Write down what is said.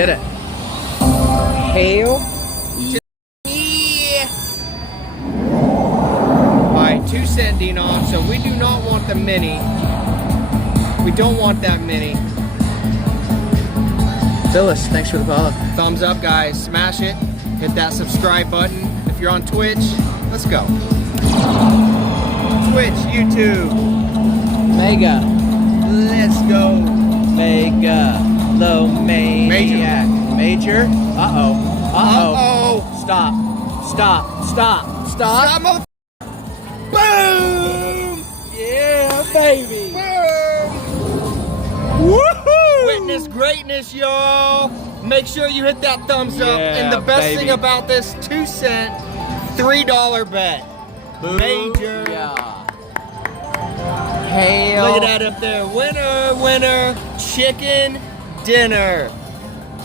did it. Hail. Yeah. Alright, 2 cent denom, so we do not want the mini. We don't want that mini. Phyllis, thanks for the follow. Thumbs up, guys. Smash it. Hit that subscribe button. If you're on Twitch, let's go. Twitch, YouTube. Mega. Let's go. Mega. Low maniac. Major. Uh-oh. Uh-oh. Stop. Stop. Stop. Stop. Stop, mother. Boom! Yeah, baby. Boom! Woohoo! Witness greatness, y'all. Make sure you hit that thumbs up. Yeah, And the best baby. thing about this 2 cent, $3 bet. Major. Yeah. Hail. Look at that up there. Winner, winner, chicken dinner.